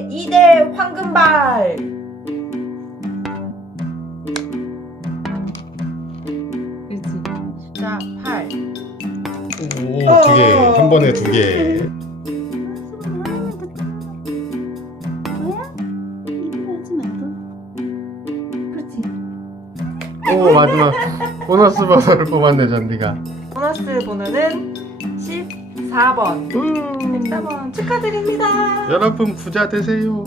제2대 황금발. 그렇지. 숫자 8. 오, 2개. 한 번에 2개. 그렇지. 오, 마지막 보너스 번호를 뽑았네, 전디가. 보너스 번호는 14번. 14번 축하드립니다. 여러분 부자 되세요.